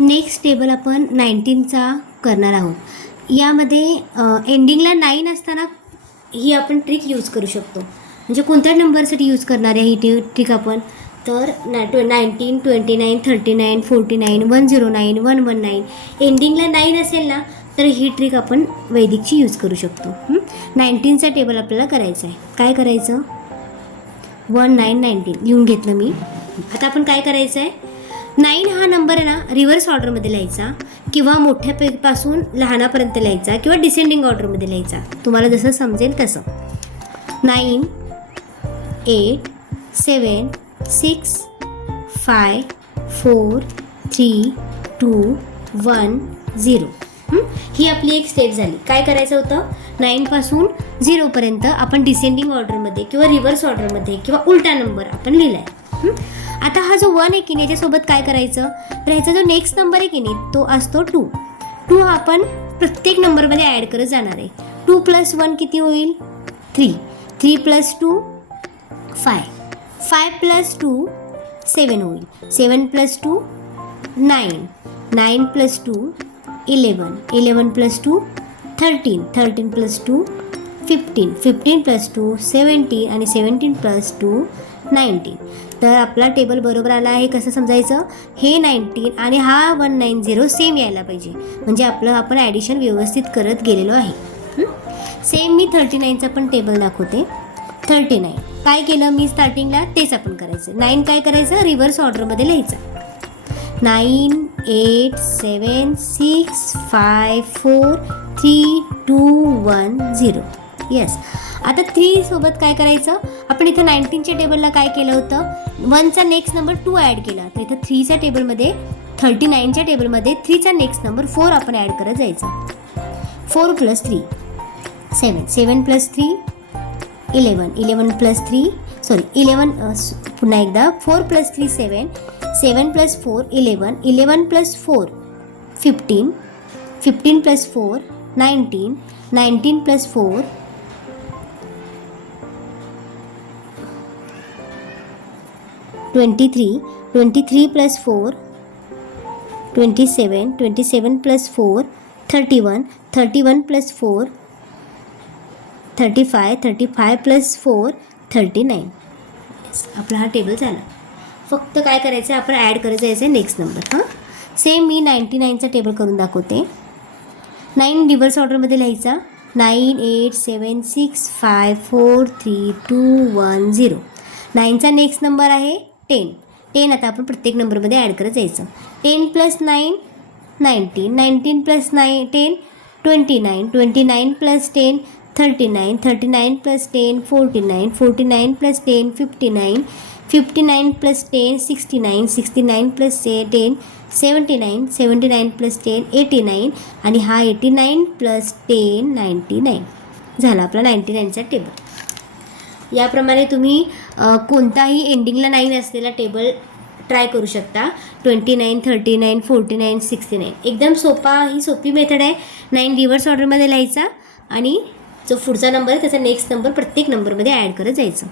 Next table आपण 19चा करणार आहोत. यामध्ये एंडिंगला 9 असताना ही आपण ट्रिक यूज करू शकतो. म्हणजे कोणत्या नंबरसाठी यूज करणार आहे ही ट्रिक आपण, तर 19, 29, 39, 49, 109, 119 एंडिंगला 9 असेल ना तर ही ट्रिक आपण वैदिकची यूज करू शकतो. 19चा टेबल आपल्याला करायचा आहे. काय करायचं, 1919 लिहून घेतलं मी. आता आपण काय करायचं आहे, 9 हा नंबर आहे ना रिव्हर्स ऑर्डरमध्ये लिहायचा किंवा मोठ्यापासून लहानापर्यंत लिहायचा किंवा डिसेंडिंग ऑर्डरमध्ये लिहायचा, तुम्हाला जसं समजेल तसं. 9, 8, 7, 6, 5, 4, 3, 2, 1, 0. ही आपली एक स्टेप झाली. काय करायचं होतं, 9पासून 0पर्यंत आपण डिसेंडिंग ऑर्डरमध्ये किंवा रिव्हर्स ऑर्डरमध्ये किंवा उलटा नंबर आपण लिहिला आहे. आता हा जो 1 आहे की नाही याच्यासोबत काय करायचं, तर ह्याचा जो नेक्स्ट नंबर आहे की नाही तो असतो 2. 2 हा आपण प्रत्येक नंबरमध्ये ॲड करत जाणार आहे. 2 + 1 किती होईल, 3. 3 + 2 5. 5 + 2 7 होईल. 7 + 2 9. 9 + 2 11. 11 + 2 13. 13 + 2 15. 15 + 2 17 आणि 17 + 2 19. तर आपला टेबल बरोबर आला आहे. कसं समजायचं, हे 19 आणि हा 190 सेम यायला पाहिजे, म्हणजे आपण ॲडिशन व्यवस्थित करत गेलेलो आहे. सेम मी 39चा पण टेबल दाखवते. 39 काय केलं मी स्टार्टिंगला तेच आपण करायचं. 9 काय करायचं, रिव्हर्स ऑर्डरमध्ये लिहायचं. 9, 8, 7, 6, 5, 4, 3, 2, 1, 0. येस. आता 3 सोबत काय करायचं, आपण इथं 19च्या टेबलला काय केलं होतं, 1चा नेक्स्ट नंबर 2 ॲड केला, तर इथं 3च्या टेबलमध्ये 39च्या टेबलमध्ये 3चा नेक्स्ट नंबर 4 आपण ॲड करत जायचा. 4 + 3 7. 7 + 3 11. 11 + 3 पुन्हा एकदा 4 + 3 7. 7 + 4 11. 11 + 4 15. 15 + 4 19. 19 + 4 23. 23 + 4 27. 27 + 4 31. 31 + 4 35. 35 + 4 39. आपला हा टेबल झाला. फक्त काय करायचं आहे, आपण ॲड करत जायचं आहे नेक्स्ट नंबर. सेम मी 99चा टेबल करून दाखवते. 9 रिव्हर्स ऑर्डरमध्ये लिहायचा. 9, 8, 7, 6, 5, 4, 3, 2, 1, 0. 9चा नेक्स्ट नंबर आहे 10. 10 आता आपण प्रत्येक नंबरमध्ये ॲड करत जायचं. 10 + 9 19. 19 + 10 29. 29 + 10 39. 39 + 10 49. 49 + 10 59. 59 + 10 69. 69 + 10 79. 79 + 10 89 आणि हा 89 + 10 99. झाला आपला 99चा टेबल. याप्रमाणे तुम्ही कोणताही एंडिंगला 9 असलेला टेबल ट्राय करू शकता. 29, 39, 49, 69 एकदम सोपी मेथड आहे. 9 रिव्हर्स ऑर्डरमध्ये लिहायचा आणि जो पुढचा नंबर आहे त्याचा नेक्स्ट नंबर प्रत्येक नंबरमध्ये ॲड करत जायचं.